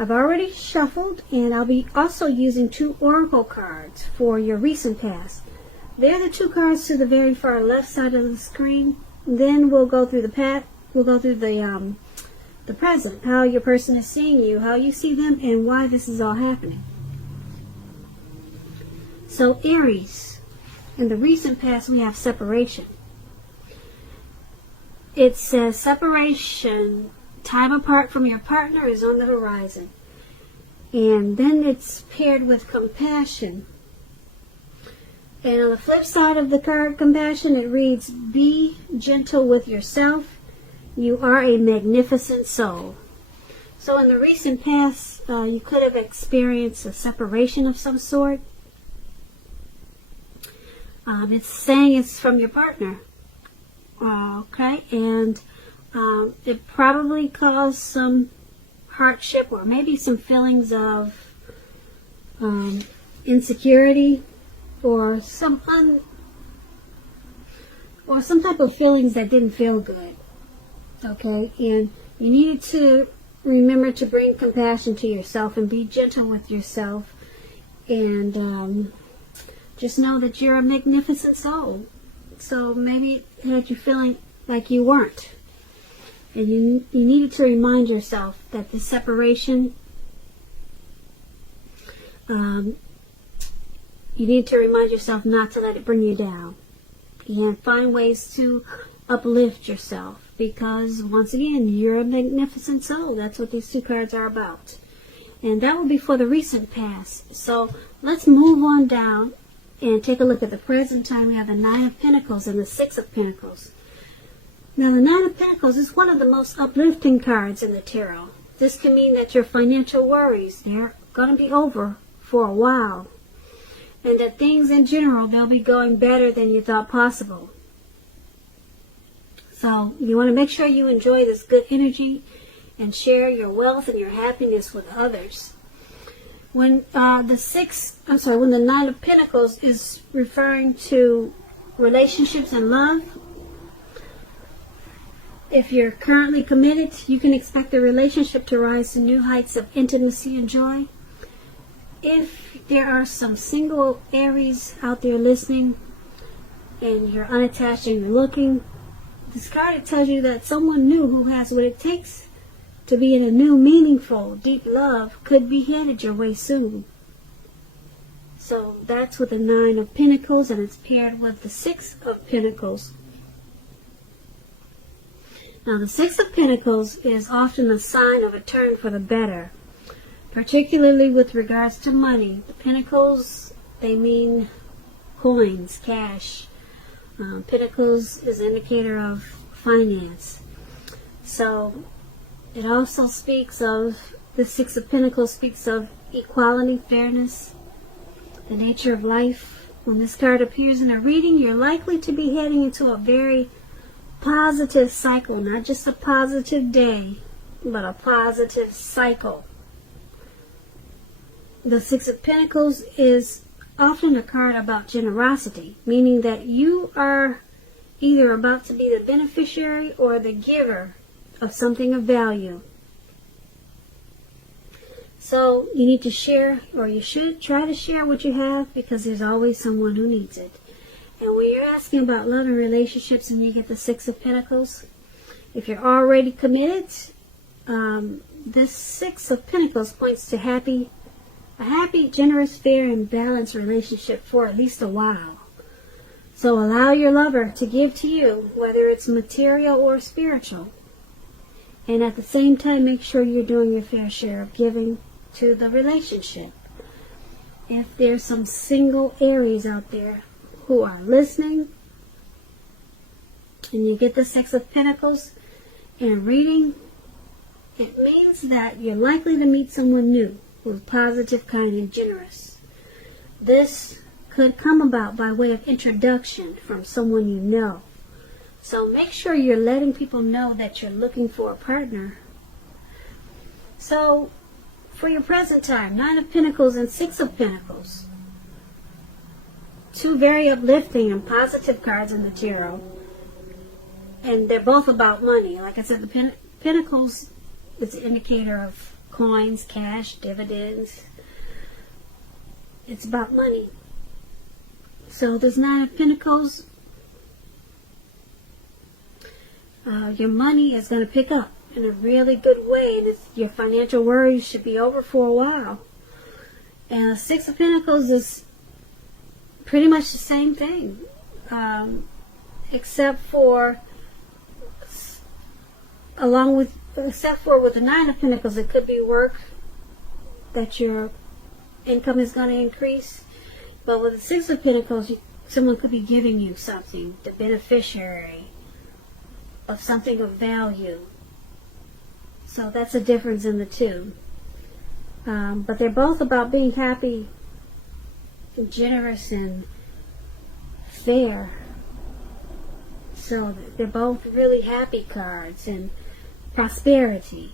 I've already shuffled, and I'll be also using 2 oracle cards for your recent past. They're the 2 cards to the very far left side of the screen. Then we'll go through the past. We'll go through the present, how your person is seeing you, how you see them, and why this is all happening. So Aries, in the recent past, we have separation. It says separation, time apart from your partner is on the horizon. And then it's paired with compassion. And on the flip side of the card compassion, it reads, be gentle with yourself. You are a magnificent soul. So in the recent past, you could have experienced a separation of some sort. It's saying it's from your partner. Okay, and it probably caused some hardship or maybe some feelings of insecurity or some type of feelings that didn't feel good. Okay, and you needed to remember to bring compassion to yourself and be gentle with yourself, and just know that you're a magnificent soul. So maybe it had you feeling like you weren't. And you needed to remind yourself that this separation, you need to remind yourself not to let it bring you down. And find ways to uplift yourself. Because, once again, you're a magnificent soul. That's what these 2 cards are about. And that will be for the recent past. So let's move on down and take a look at the present time. We have the 9 of Pentacles and the 6 of Pentacles. Now, the 9 of Pentacles is one of the most uplifting cards in the tarot. This can mean that your financial worries, they're going to be over for a while. And that things in general, they'll be going better than you thought possible. So, you want to make sure you enjoy this good energy and share your wealth and your happiness with others. When when the 9 of Pentacles is referring to relationships and love, if you're currently committed, you can expect the relationship to rise to new heights of intimacy and joy. If there are some single Aries out there listening and you're unattached and you're looking, this card tells you that someone new who has what it takes to be in a new, meaningful, deep love could be headed your way soon. So that's with the 9 of Pentacles, and it's paired with the 6 of Pentacles. Now, the 6 of Pentacles is often a sign of a turn for the better, particularly with regards to money. The Pentacles, they mean coins, cash. Pentacles is an indicator of finance. So it also speaks of, the 6 of Pentacles speaks of equality, fairness, the nature of life. When this card appears in a reading, you're likely to be heading into a very positive cycle, not just a positive day, but a positive cycle. The 6 of Pentacles is often a card about generosity, meaning that you are either about to be the beneficiary or the giver of something of value. So you need to share, or you should try to share what you have, because there's always someone who needs it. And when you're asking about love and relationships and you get the 6 of Pentacles, if you're already committed, this 6 of Pentacles points to a happy, generous, fair, and balanced relationship for at least a while. So allow your lover to give to you, whether it's material or spiritual. And at the same time, make sure you're doing your fair share of giving to the relationship. If there's some single Aries out there who are listening, and you get the 6 of Pentacles in a reading, it means that you're likely to meet someone new who's positive, kind, and generous. This could come about by way of introduction from someone you know. So make sure you're letting people know that you're looking for a partner. So for your present time, 9 of Pentacles and 6 of Pentacles, 2 very uplifting and positive cards in the tarot, and they're both about money. Like I said, the Pentacles is an indicator of coins, cash, dividends. It's about money. So this Nine of Pentacles, your money is going to pick up in a really good way, and your financial worries should be over for a while. And Six of Pentacles is pretty much the same thing, except for with the Nine of Pentacles, it could be work that your income is going to increase. But with the Six of Pentacles, someone could be giving you something, the beneficiary of something of value. So that's a difference in the two. But they're both about being happy, generous, and fair. So they're both really happy cards and prosperity.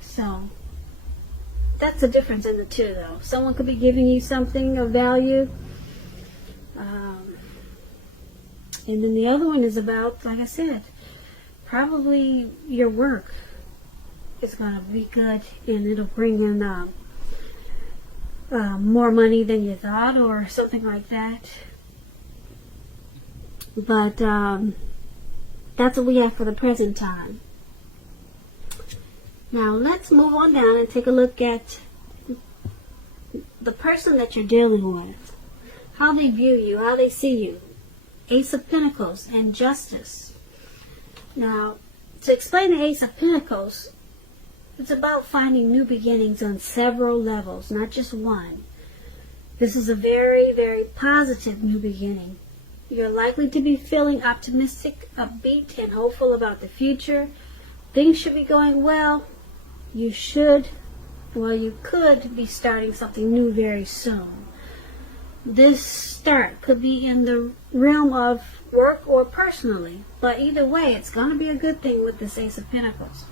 So that's the difference in the two, though. Someone could be giving you something of value. And then the other one is about, like I said, probably your work is going to be good, and it'll bring in more money than you thought, or something like that. But that's what we have for the present time. Now let's move on down and take a look at the person that you're dealing with, how they view you, how they see you. Ace of Pentacles and Justice. Now, to explain the Ace of Pentacles, it's about finding new beginnings on several levels, not just one. This is a very, very positive new beginning. You're likely to be feeling optimistic, upbeat, and hopeful about the future. Things should be going well. You could be starting something new very soon. This start could be in the realm of work or personally, but either way, it's going to be a good thing with this Ace of Pentacles.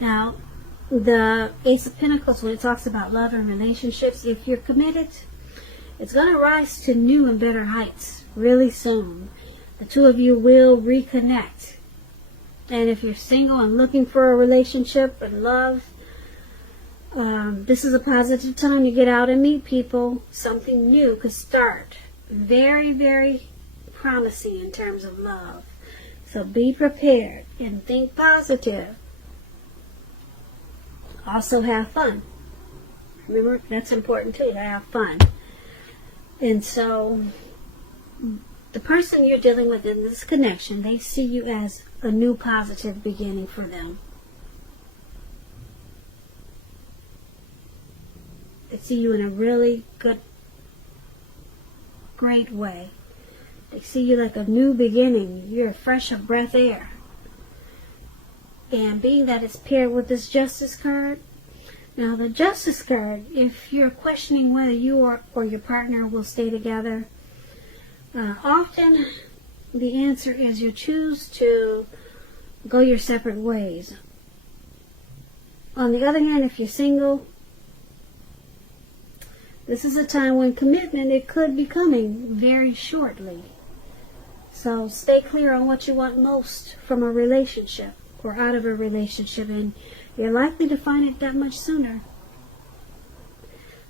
Now, the Ace of Pentacles, when it talks about love and relationships, if you're committed, it's going to rise to new and better heights really soon. The two of you will reconnect. And if you're single and looking for a relationship and love, this is a positive time to get out and meet people. Something new could start. Very, very promising in terms of love. So be prepared and think positive. Also have fun. Remember, that's important too, to have fun. And so the person you're dealing with in this connection, they see you as a new positive beginning for them. They see you in a really good, great way. They see you like a new beginning. You're a fresh of breath air. And being that it's paired with this Justice card, now the Justice card, if you're questioning whether you or your partner will stay together, often the answer is you choose to go your separate ways. On the other hand, if you're single, this is a time when commitment, it could be coming very shortly. So stay clear on what you want most from a relationship or out of a relationship, and you're likely to find it that much sooner.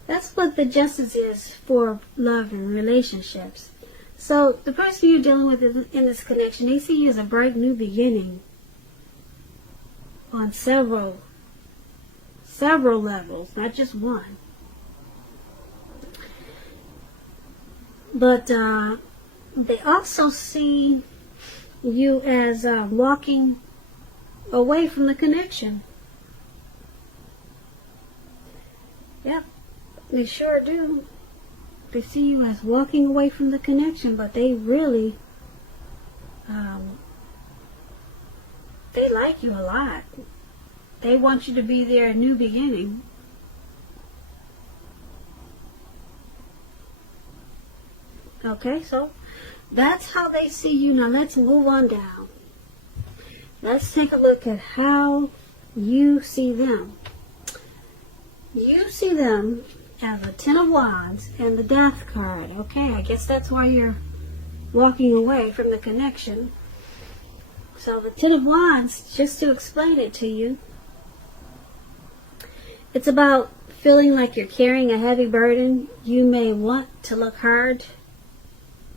That's what the Justice is for love and relationships. So the person you're dealing with in this connection, they see you as a bright new beginning on several levels, not just one. But they also see you as walking away from the connection. Yep, they sure do. They see you as walking away from the connection, but they really, they like you a lot. They want you to be their new beginning. Okay, so that's how they see you. Now let's move on down. Let's take a look at how you see them. You see them as a Ten of Wands and the Death card. Okay, I guess that's why you're walking away from the connection. So the Ten of Wands, just to explain it to you, it's about feeling like you're carrying a heavy burden. You may want to look hard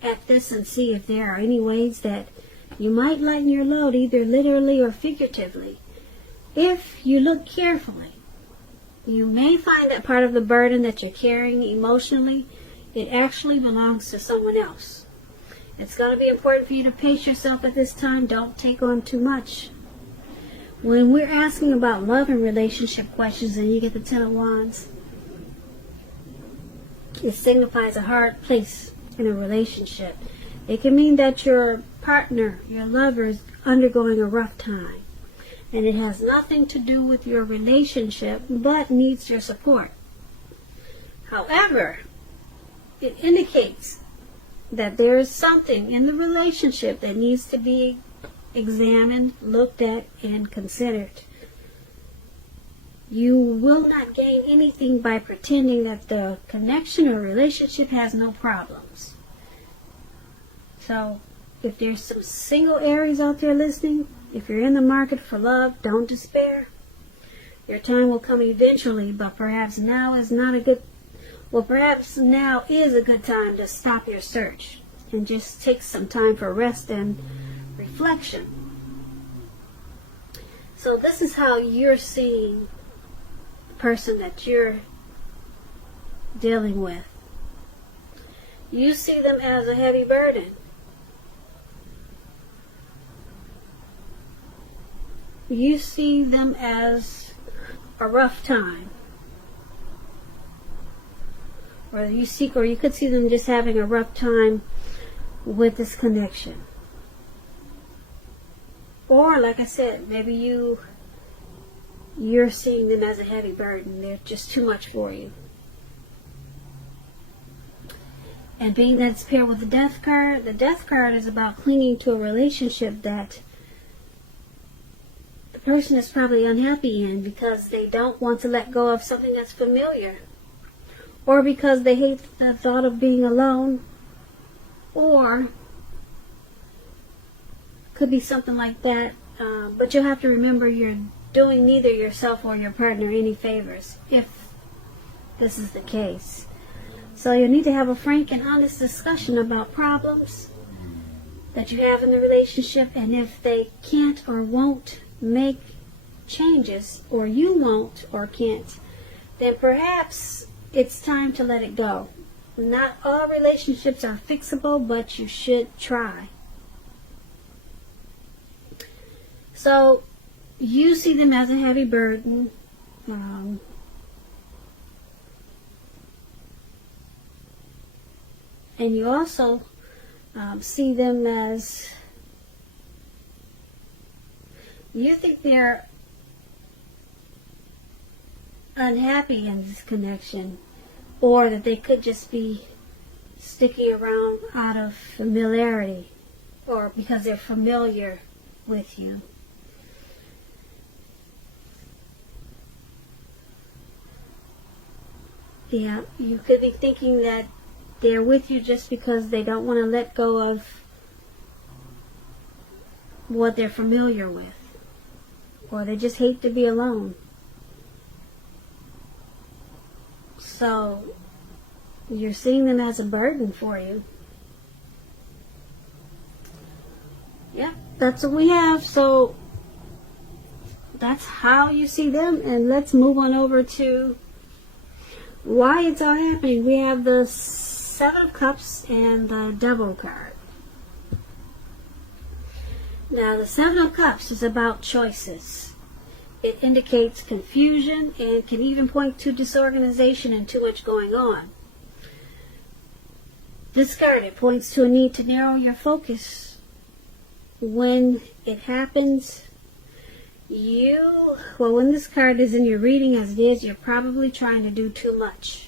at this and see if there are any ways that you might lighten your load, either literally or figuratively. If you look carefully, you may find that part of the burden that you're carrying emotionally, it actually belongs to someone else. It's going to be important for you to pace yourself at this time. Don't take on too much. When we're asking about love and relationship questions and you get the Ten of Wands, it signifies a hard place in a relationship. It can mean that your partner, your lover, is undergoing a rough time. And it has nothing to do with your relationship, but needs your support. However, it indicates that there is something in the relationship that needs to be examined, looked at, and considered. You will not gain anything by pretending that the connection or relationship has no problems. So, if there's some single Aries out there listening, if you're in the market for love, don't despair. Your time will come eventually, but perhaps now is a good time to stop your search and just take some time for rest and reflection. So this is how you're seeing the person that you're dealing with. You see them as a heavy burden. You see them as a rough time. Or you could see them just having a rough time with this connection. Or, like I said, maybe you're seeing them as a heavy burden. They're just too much for you. And being that it's paired with the Death card is about clinging to a relationship that the person is probably unhappy in because they don't want to let go of something that's familiar. Or because they hate the thought of being alone. Or could be something like that. But you'll have to remember you're doing neither yourself or your partner any favors if this is the case. So you'll need to have a frank and honest discussion about problems that you have in the relationship, and if they can't or won't make changes, or you won't or can't, then perhaps it's time to let it go. Not all relationships are fixable, but you should try. So you see them as a heavy burden. And you also see them as, you think they're unhappy in this connection, or that they could just be sticking around out of familiarity, or because they're familiar with you. Yeah, you could be thinking that they're with you just because they don't want to let go of what they're familiar with, or they just hate to be alone. So you're seeing them as a burden for you. Yeah, that's what we have. So that's how you see them. And let's move on over to why it's all happening. We have the Seven of Cups and the Devil card. Now, the Seven of Cups is about choices. It indicates confusion and can even point to disorganization and too much going on. This card, it points to a need to narrow your focus. When it happens, when this card is in your reading as it is, you're probably trying to do too much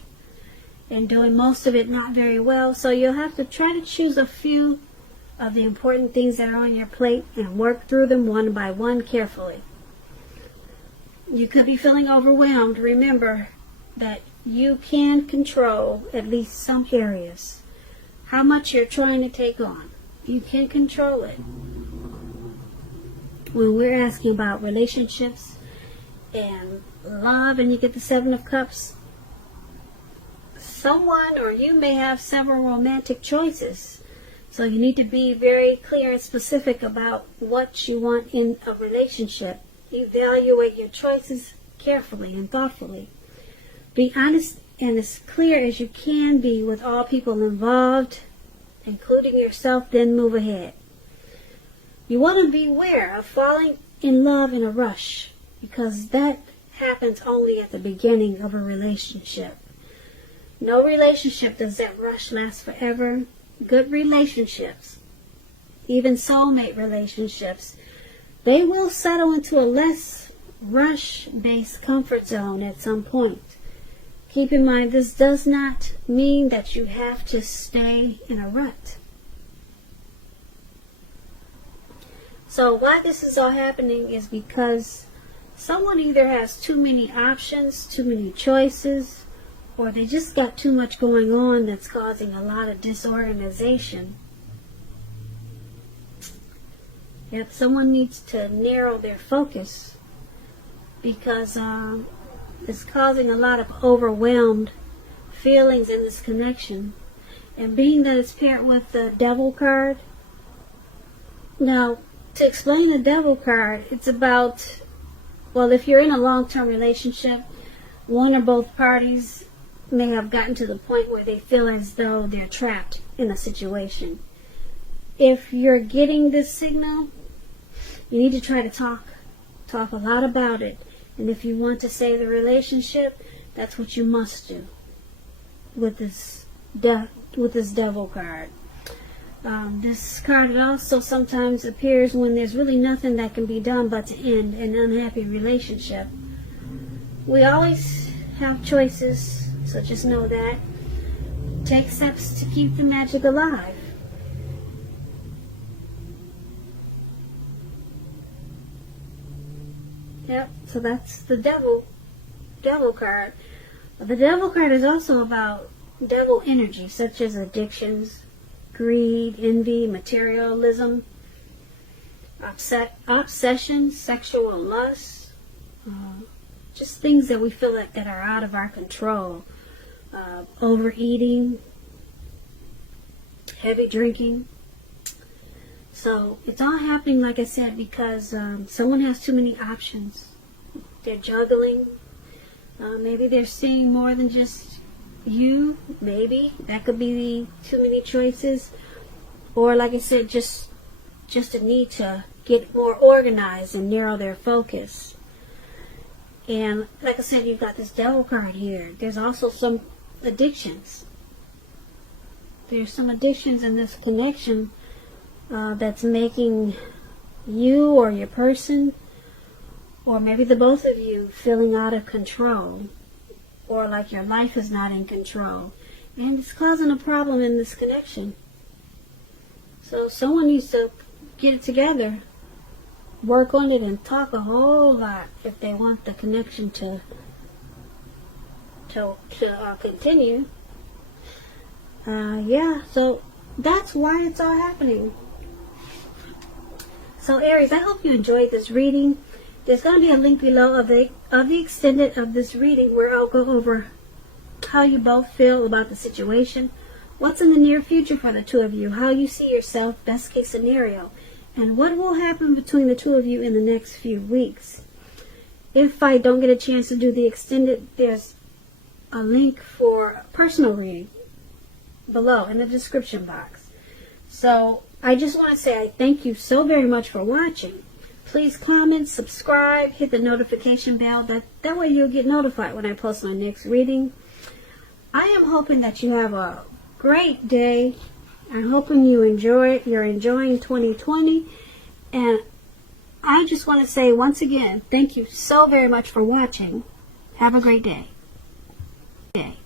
and doing most of it not very well. So you'll have to try to choose a few of the important things that are on your plate and work through them one by one carefully. You could be feeling overwhelmed. Remember that you can control at least some areas. How much you're trying to take on, you can control it. when we're asking about relationships and love, and you get the Seven of Cups, someone or you may have several romantic choices. So you need to be very clear and specific about what you want in a relationship. Evaluate your choices carefully and thoughtfully. Be honest and as clear as you can be with all people involved, including yourself, then move ahead. You want to beware of falling in love in a rush, because that happens only at the beginning of a relationship. No relationship does that rush last forever. Good relationships, even soulmate relationships, they will settle into a less rush-based comfort zone at some point. Keep in mind, this does not mean that you have to stay in a rut. So why this is all happening is because someone either has too many options, too many choices, or they just got too much going on that's causing a lot of disorganization. Yep, someone needs to narrow their focus, because it's causing a lot of overwhelmed feelings in this connection. And being that it's paired with the Devil card, now to explain the Devil card, it's about, well, if you're in a long-term relationship, one or both parties may have gotten to the point where they feel as though they're trapped in a situation. If you're getting this signal, you need to try to talk a lot about it. And if you want to save the relationship, that's what you must do with this Devil card. This card also sometimes appears when there's really nothing that can be done but to end an unhappy relationship. We always have choices, so just know that. Take steps to keep the magic alive. Yep, so that's the Devil card. The Devil card is also about devil energy, such as addictions, greed, envy, materialism, obsession, sexual lust, just things that we feel like that are out of our control. Overeating, heavy drinking. So it's all happening, like I said, because someone has too many options. They're juggling. Maybe they're seeing more than just you. Maybe that could be too many choices. Or, like I said, just a need to get more organized and narrow their focus. And like I said, you've got this Devil card here. There's also some addictions. There's some addictions in this connection that's making you or your person, or maybe the both of you, feeling out of control, or like your life is not in control. And it's causing a problem in this connection. So someone needs to get it together, work on it, and talk a whole lot if they want the connection to continue. Yeah, so that's why it's all happening. So Aries, I hope you enjoyed this reading. There's going to be a link below of the extended of this reading, where I'll go over how you both feel about the situation, what's in the near future for the two of you, how you see yourself, best case scenario, and what will happen between the two of you in the next few weeks. If I don't get a chance to do the extended, there's a link for a personal reading below in the description box. So I just want to say I thank you so very much for watching. Please comment, subscribe, hit the notification bell. That way you'll get notified when I post my next reading. I am hoping that you have a great day. I'm hoping you're enjoying 2020. And I just want to say once again, thank you so very much for watching. Have a great day. Day.